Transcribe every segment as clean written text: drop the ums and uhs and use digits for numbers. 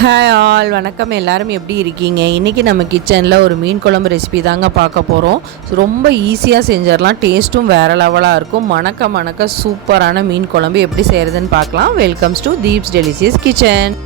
Hi all, வணக்கம். எல்லாரும் எப்படி இருக்கீங்க? இன்றைக்கி நம்ம கிச்சனில் ஒரு மீன் குழம்பு ரெசிபி தாங்க பார்க்க போகிறோம். ரொம்ப ஈஸியாக செஞ்சிடலாம், டேஸ்ட்டும் வேறு லெவலாக இருக்கும். மணக்க சூப்பரான மீன் குழம்பு எப்படி செய்கிறதுன்னு பார்க்கலாம். Welcomes to Deeps delicious kitchen.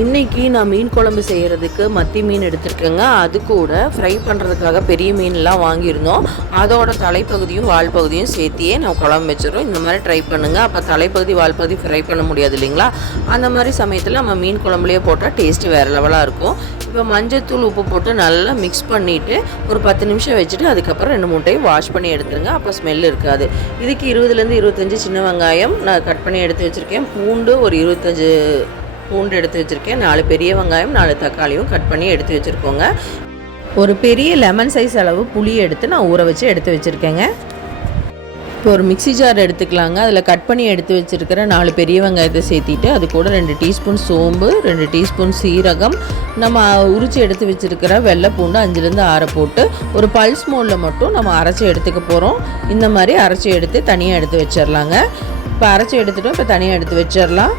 இன்றைக்கி நான் மீன் குழம்பு செய்கிறதுக்கு மத்தி மீன் எடுத்துருக்கேங்க. அது கூட ஃப்ரை பண்ணுறதுக்காக பெரிய மீன்லாம் வாங்கியிருந்தோம். அதோட தலைப்பகுதியும் வால் பகுதியும் சேர்த்தியே நான் குழம்பு வச்சிடறோம். இந்த மாதிரி ட்ரை பண்ணுங்கள். அப்போ தலைப்பகுதி வால் பகுதி ஃப்ரை பண்ண முடியாது இல்லைங்களா? அந்த மாதிரி சமயத்தில் நம்ம மீன் குழம்புலேயே போட்டால் டேஸ்ட்டு வேறு லெவலாக இருக்கும். இப்போ மஞ்சத்தூள் உப்பு போட்டு நல்லா மிக்ஸ் பண்ணிவிட்டு ஒரு 10 நிமிஷம் வச்சுட்டு அதுக்கப்புறம் 2 முட்டையும் வாஷ் பண்ணி எடுத்துருங்க. அப்போ ஸ்மெல் இருக்காது. இதுக்கு 20 25 சின்ன வெங்காயம் நான் கட் பண்ணி எடுத்து வச்சுருக்கேன். பூண்டு ஒரு 25 பூண்டு எடுத்து வச்சுருக்கேன். 4 பெரிய வெங்காயம் 4 தக்காளியும் கட் பண்ணி எடுத்து வச்சுருக்கோங்க. ஒரு பெரிய லெமன் சைஸ் அளவு புளி எடுத்து நான் ஊற வச்சு எடுத்து வச்சுருக்கேங்க. இப்போ ஒரு மிக்ஸி ஜார் எடுத்துக்கலாங்க. அதில் கட் பண்ணி எடுத்து வச்சுருக்கிற 4 பெரிய வெங்காயத்தை சேர்த்திட்டு அது கூட 2 டீஸ்பூன் சோம்பு, 2 டீஸ்பூன் சீரகம், நம்ம உரித்து எடுத்து வச்சுருக்கிற வெள்ளை பூண்டு 5லேருந்து 6 போட்டு ஒரு பல்ஸ் மோடில் மட்டும் நம்ம அரைச்சி எடுத்துக்க போகிறோம். இந்த மாதிரி அரைச்சி எடுத்து தனியாக எடுத்து வச்சிடலாங்க. இப்போ அரைச்சி எடுத்துட்டோம். இப்போ தனியாக எடுத்து வச்சிடலாம்.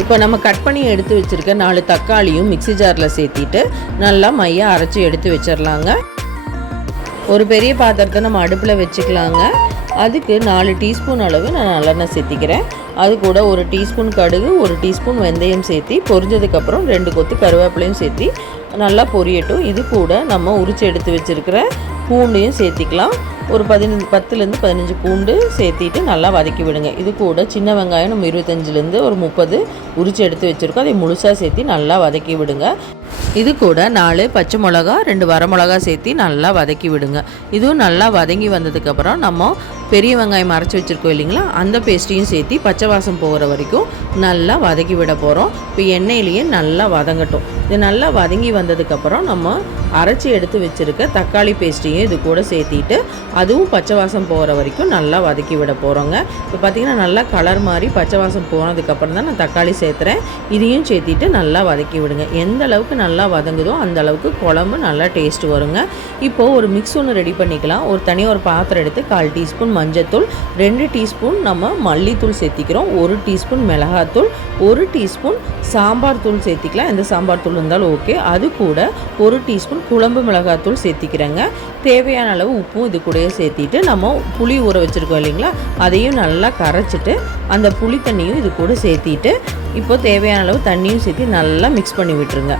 இப்போ நம்ம கட் பண்ணி எடுத்து வச்சுருக்க 4 தக்காளியும் மிக்ஸி ஜாரில் சேர்த்திட்டு நல்லா மையாக அரைச்சி எடுத்து வச்சிடலாங்க. ஒரு பெரிய பாத்திரத்தை நம்ம அடுப்பில் வச்சுக்கலாங்க. அதுக்கு 4 டீஸ்பூன் அளவு நான் நல்லெண்ணெய் சேர்த்திக்கிறேன். அது கூட 1 டீஸ்பூன் கடுகு, 1 டீஸ்பூன் வெந்தயம் சேர்த்தி பொரிஞ்சதுக்கப்புறம் 2 கொத்து கருவேப்பிலையும் சேர்த்தி நல்லா பொரியட்டும். இது கூட நம்ம உரித்து எடுத்து வச்சுருக்கிற பூண்டையும் சேர்த்திக்கலாம். ஒரு 10லேருந்து 15 பூண்டு சேர்த்திட்டு நல்லா வதக்கி விடுங்க. இது கூட சின்ன வெங்காயம் நம்ம 25லேருந்து ஒரு 30 உரித்து எடுத்து வச்சுருக்கோம். அதை முழுசாக சேர்த்தி நல்லா வதக்கி விடுங்க. இது கூட 4 பச்சை மிளகா, 2 வரமிளகா சேர்த்தி நல்லா வதக்கி விடுங்க. இதுவும் நல்லா வதங்கி வந்ததுக்கப்புறம் நம்ம பெரிய வெங்காயம் அரைச்சி வச்சுருக்கோம் இல்லைங்களா, அந்த பேஸ்ட்டையும் சேர்த்தி பச்சை வாசம் போகிற வரைக்கும் நல்லா வதக்கி விட போகிறோம். இப்போ எண்ணெயிலேயே நல்லா வதங்கட்டும். இது நல்லா வதங்கி வந்ததுக்கப்புறம் நம்ம அரைச்சி எடுத்து வச்சுருக்க தக்காளி பேஸ்ட்டையும் இது கூட சேர்த்திட்டு அதுவும் பச்சை வாசம் போகிற வரைக்கும் நல்லா வதக்கி விட போகிறோங்க. இப்போ பார்த்திங்கன்னா நல்லா கலர் மாதிரி பச்சை வாசம் போனதுக்கப்புறம் தான் நான் தக்காளி சேர்த்துறேன். இதையும் சேர்த்திட்டு நல்லா வதக்கி விடுங்க. எந்த அளவுக்கு நல்லா வதங்குதோ அந்த அளவுக்கு குழம்பு நல்லா டேஸ்ட் வருங்க. இப்போது ஒரு மிக்ஸ் ஒன்று ரெடி பண்ணிக்கலாம். தனியாக ஒரு பாத்திரம் எடுத்து 1/4 டீஸ்பூன் மஞ்சத்தூள், 2 டீஸ்பூன் நம்ம மல்லித்தூள் சேர்த்திக்கிறோம், 1 டீஸ்பூன் மிளகாத்தூள், 1 டீஸ்பூன் சாம்பார் தூள் சேர்த்திக்கலாம். எந்த சாம்பார் தூள் இருந்தாலும் ஓகே. அது கூட 1 டீஸ்பூன் குழம்பு மிளகாத்தூள் சேர்த்திக்கிறேங்க. தேவையான அளவு உப்பும் இது கூடயே சேர்த்திட்டு நம்ம புளி ஊற வச்சுருக்கோம் இல்லைங்களா, அதையும் நல்லா கரைச்சிட்டு அந்த புளி தண்ணியும் இது கூட சேர்த்திட்டு இப்போ தேவையான அளவு தண்ணியும் சேர்த்து நல்லா மிக்ஸ் பண்ணி விட்டுருங்க.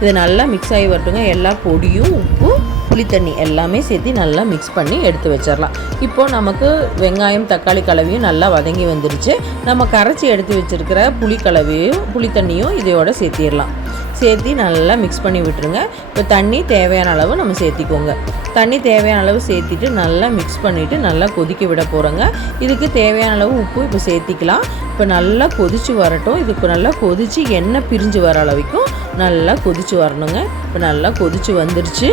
இது நல்லா மிக்ஸ் ஆகி வரட்டுங்க. எல்லா பொடியும் உப்பு புளித்தண்ணி எல்லாமே சேர்த்து நல்லா மிக்ஸ் பண்ணி எடுத்து வச்சிடலாம். இப்போது நமக்கு வெங்காயம் தக்காளி கலவையும் நல்லா வதங்கி வந்துடுச்சு. நம்ம கரைச்சி எடுத்து வச்சுருக்கிற புளிக்கலவையும் புளித்தண்ணியும் இதையோட சேர்த்திடலாம். சேர்த்து நல்லா மிக்ஸ் பண்ணி விட்டுருங்க. இப்போ தண்ணி தேவையான அளவு நம்ம சேர்த்திக்கோங்க. தண்ணி தேவையான அளவு சேர்த்திட்டு நல்லா மிக்ஸ் பண்ணிவிட்டு நல்லா கொதிக்க விட போகிறோங்க. இதுக்கு தேவையான அளவு உப்பு இப்போ சேர்த்திக்கலாம். இப்போ நல்லா கொதித்து வரட்டும். இதுக்கு நல்லா கொதித்து எண்ணெய் பிரிஞ்சு வர அளவுக்கும் நல்லா கொதித்து வரணுங்க. இப்போ நல்லா கொதித்து வந்துடுச்சு.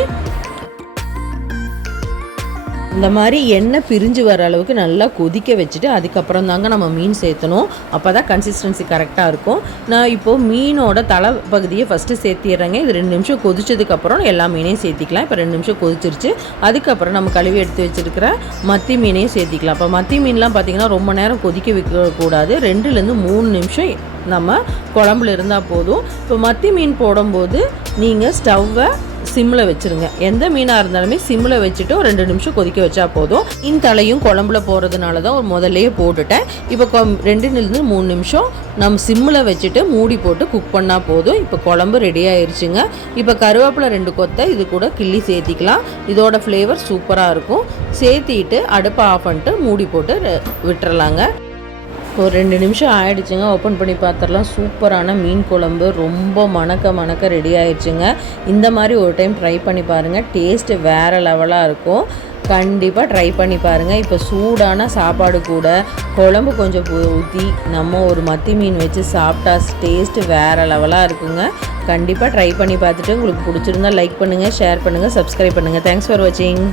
இந்த மாதிரி எண்ணெய் பிரிஞ்சு வர அளவுக்கு நல்லா கொதிக்க வச்சுட்டு அதுக்கப்புறம் தாங்க நம்ம மீன் சேர்த்தணும். அப்போ தான் கன்சிஸ்டன்சி கரெக்டாக இருக்கும். நான் இப்போது மீனோட தலை பகுதியை ஃபஸ்ட்டு சேர்த்திடுறேங்க. இது 2 நிமிஷம் கொதிச்சதுக்கப்புறம் எல்லா மீனையும் சேர்த்திக்கலாம். இப்போ 2 நிமிஷம் கொதிச்சிருச்சு. அதுக்கப்புறம் நம்ம கழுவி எடுத்து வச்சுருக்கிற மத்தி மீனையும் சேர்த்திக்கலாம். இப்போ மத்தி மீன்லாம் பார்த்திங்கன்னா ரொம்ப நேரம் கொதிக்க வைக்கக்கூடாது. 2லேருந்து 3 நிமிஷம் நம்ம குழம்புல இருந்தால் போதும். இப்போ மத்தி மீன் போடும்போது நீங்கள் ஸ்டவ்வை சிம்மில் வச்சுருங்க. எந்த மீனாக இருந்தாலுமே சிம்மில் வச்சுட்டு ஒரு 2 நிமிஷம் கொதிக்க வச்சா போதும். மீன் தலையும் குழம்புல போகிறதுனால தான் ஒரு முதல்லையே போட்டுட்டேன். இப்போ 2லேருந்து 3 நிமிஷம் நம்ம சிம்மில் வச்சுட்டு மூடி போட்டு குக் பண்ணால் போதும். இப்போ குழம்பு ரெடி ஆயிடுச்சுங்க. இப்போ கருவேப்பிலை 2 கொத்தை இது கூட கிள்ளி சேர்த்திக்கலாம். இதோட ஃப்ளேவர் சூப்பராக இருக்கும். சேர்த்திட்டு அடுப்பை ஆஃப் பண்ணிட்டு மூடி போட்டு விட்டுறலாங்க. ஒரு 2 நிமிஷம் ஆகிடுச்சுங்க. ஓப்பன் பண்ணி பார்த்துடலாம். சூப்பரான மீன் குழம்பு ரொம்ப மணக்க ரெடி ஆகிடுச்சுங்க. இந்த மாதிரி ஒரு டைம் ட்ரை பண்ணி பாருங்கள். டேஸ்ட்டு வேறு லெவலாக இருக்கும். கண்டிப்பாக ட்ரை பண்ணி பாருங்கள். இப்போ சூடான சாப்பாடு கூட குழம்பு கொஞ்சம் ஊற்றி நம்ம ஒரு மத்தி மீன் வச்சு சாப்பிட்டா டேஸ்ட்டு வேறு லெவலாக இருக்குங்க. கண்டிப்பாக ட்ரை பண்ணி பார்த்துட்டு உங்களுக்கு பிடிச்சிருந்தா லைக் பண்ணுங்கள், ஷேர் பண்ணுங்கள், சப்ஸ்கிரைப் பண்ணுங்கள். தேங்க்ஸ் ஃபார் வாட்சிங்.